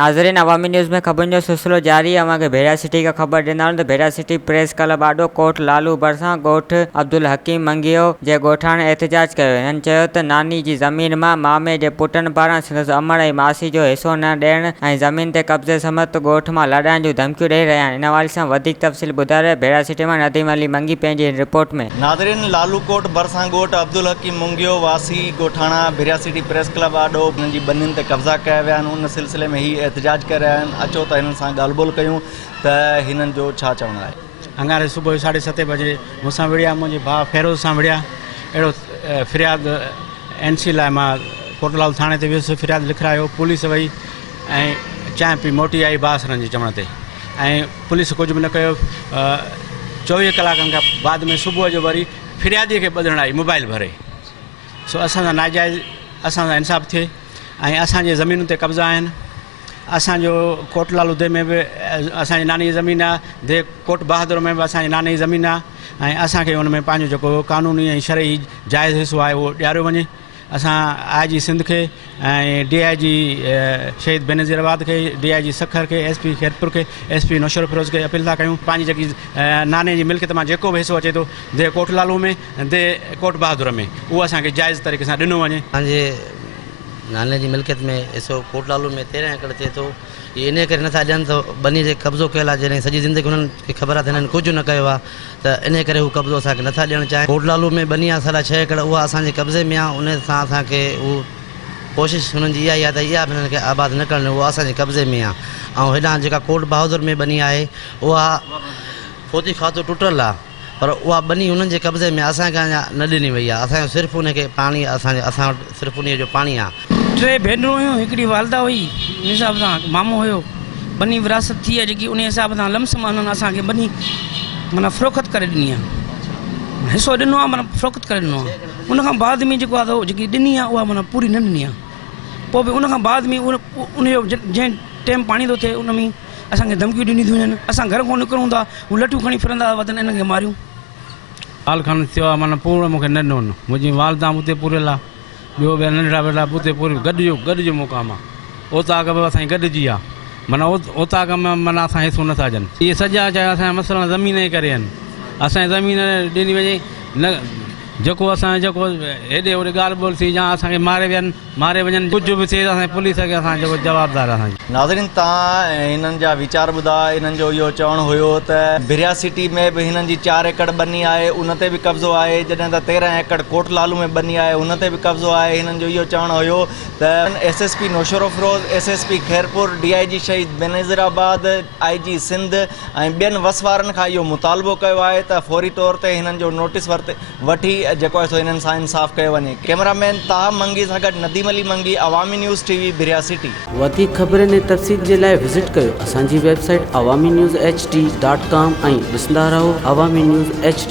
नाज़रीन, अवामी न्यूज़ में खबरुनि जो सिलसिलो जारी है। अवांखे भेड़ा सिटी का ख़बर ॾिना त भेड़ा सिटी प्रेस क्लब आॾो कोट लालू भरिसां ॻोठ अब्दुल हकीम मंगियो जे ॻोठाणे एहतजाज कयो। हिननि चयो त नानी जी ज़मीन मां मामे जे पुटनि पारां संदसि अमड़ ऐं मासी जो हिसो न ॾियण ऐं ज़मीन ते कब्ज़े समेत ॻोठ मां लॾाइण जूं धमकियूं ॾेई रहिया आहिनि। इन हवाले सां वधीक तफ़सील ॿुधाए रहिया भेड़ा सिटी मां नदीम अली मंगी पंहिंजी रिपोर्ट में। नाज़रीन, लालू कोट भरिसां ॻोठ अब्दुल हकीम मुंगियो वासी ॻोठाणा भेड़ा सिटी प्रेस क्लब आॾो हुननि जी बनियुनि ते कब्ज़ा कया विया आहिनि। उन सिलसिले में ही एहतजाज करे रहिया आहिनि। अचो त हिननि सां ॻाल्हि ॿोल कयूं त हिननि जो छा चवणु आहे। अंगारे सुबुह 7:30 बजे मूंसां विड़िया, मुंहिंजे भाउ फेरोज़ सां विड़िया। अहिड़ो फ़रियाद NC लाइ मां कोटलाल थाणे ते वियुसि, फ़रियाद लिखायो। पुलिस वई ऐं चांहि पी मोटी आई बासरनि जे चवण ते, ऐं पुलिस कुझु बि न कयो। 24 कलाकनि खां बाद में सुबुह जो वरी फ़रियादीअ खे ॿधण आई मोबाइल भरे। सो असांजा नाजाइज़ असांजा इंसाफ़ थिए ऐं असांजे ज़मीनुनि ते कब्ज़ा आहिनि। असांजो कोटलालू दे में बि असांजी नानी जी ज़मीन आहे, दे कोट बहादुर में बि असांजी नानी जी ज़मीन आहे, ऐं असांखे उन में पंहिंजो जेको कानूनी ऐं शरई जाइज़ हिसो आहे उहो ॾियारियो वञे। असां IG सिंध खे ऐं DIG शहीद बेनज़ीराबाद खे, DIG सखर खे, SP खैरपुर खे, SP नौशर फिरोज़ खे अपील था कयूं पंहिंजी जेकी नाने जी मिल्कियत मां जेको बि हिसो अचे थो दे कोटलालू में दे कोट बहादुर में, उहो असांखे जाइज़ तरीक़े सां ॾिनो वञे। पंहिंजे नाने जी मिल्कियत में हिसो कोटलालू में 13 एकड़ थिए थो। इहे इन करे नथा ॾियनि त बनी जे कब्ज़ो कयल आहे, जॾहिं सॼी ज़िंदगी हुननि खे ख़बर आहे त हिननि कुझु न कयो आहे, त इन करे हू कब्ज़ो असांखे नथा ॾियणु चाहिनि। कोटलालू में बनी आहे 6.5 एकड़, उहा असांजे कब्ज़े में आहे। उन सां असांखे उहो कोशिशि हुननि जी इहा ई आहे त इहा बि हिननि खे आबाद न करणु, उहा असांजे कब्ज़े में आहे। ऐं हेॾां जेका कोट बहादुर में बनी आहे उहा फोती खातो टुटल आहे, पर उहा बनी हुननि जे कब्ज़े में असांखे अञा न ॾिनी वई आहे। असांजो सिर्फ़ु उनखे पाणी असां वटि सिर्फ़ु उन जो पाणी आहे। 3 भेनरूं हुयूं, हिकिड़ी वालदा हुई, उन हिसाब सां मामो हुयो। बनी विरासत थी आहे जेकी, उन हिसाब सां लम्सम हुननि असांखे बनी माना फ़रोख़्त करे ॾिनी आहे, हिसो ॾिनो आहे, माना फ़रोख़्त करे ॾिनो आहे। उनखां बाद में जेको आहे जेकी ॾिनी आहे उहा माना पूरी न ॾिनी आहे। पोइ बि उनखां बाद में उनजो जंहिं टाइम पाणी थो थिए उन में असांखे धमकियूं ॾिनी थियूं वञनि। असां घर खां निकिरूं था, हू लठूं खणी फिरंदा वतन हिन खे मारियूं। हाल खण थियो आहे, माना पूरो मूंखे न ॾिनो। मुंहिंजी वालदा उते पूरियल आहे, ॿियो ॿिया नंढड़ा वॾा उते पूरी गॾ जो मुक़ाम आहे। ओताक बि असांजी गॾिजी आहे, माना ओताक में माना असां हिसो नथा ॾियनि। इहे सॼा चाहे असांजा मसइला ज़मीन जे करे आहिनि। असांजी ज़मीन ॾिनी वञे न, जेको असां जेको हेॾे होॾे ॻाल्हि ॿोल थी या असांखे मारे वञनि, कुझु बि थिए असांजे पुलिस खे असां जेको जवाबदार आहे असांजी। नाज़रीन, तव्हां हिननि जा वीचार ॿुधा। हिननि जो इहो चवणु हुयो त भेड़ा सिटी में बि हिननि जी 4 एकड़ बनी आहे, उन ते बि कब्ज़ो आहे, जॾहिं त 13 एकड़ कोटलालू में बनी आहे, उन ते बि कब्ज़ो आहे। हिननि जो इहो चवणु हुयो त SSP नौशर फिरोज़, SSP खैरपुर, DIG शहीद बेनज़ीराबाद, IG सिंध ऐं ॿियनि वसवारनि खां इहो मुतालबो कयो आहे त फौरी तौर ते हिननि जो नोटिस वठी जेको आहे सो हिननि सां इंसाफ़ कयो वञे। कैमरामैन ताहा मंगी सां गॾु नदीम अली मंगी, अवामी न्यूज़ TV, भेड़ा सिटी। वधीक ख़बरनि ऐं तफ़सील जे लाइ विज़िट कयो असांजी वेबसाइट awamiNewsHD.com ऐं ॾिसंदा रहो अवामी न्यूज़ HD।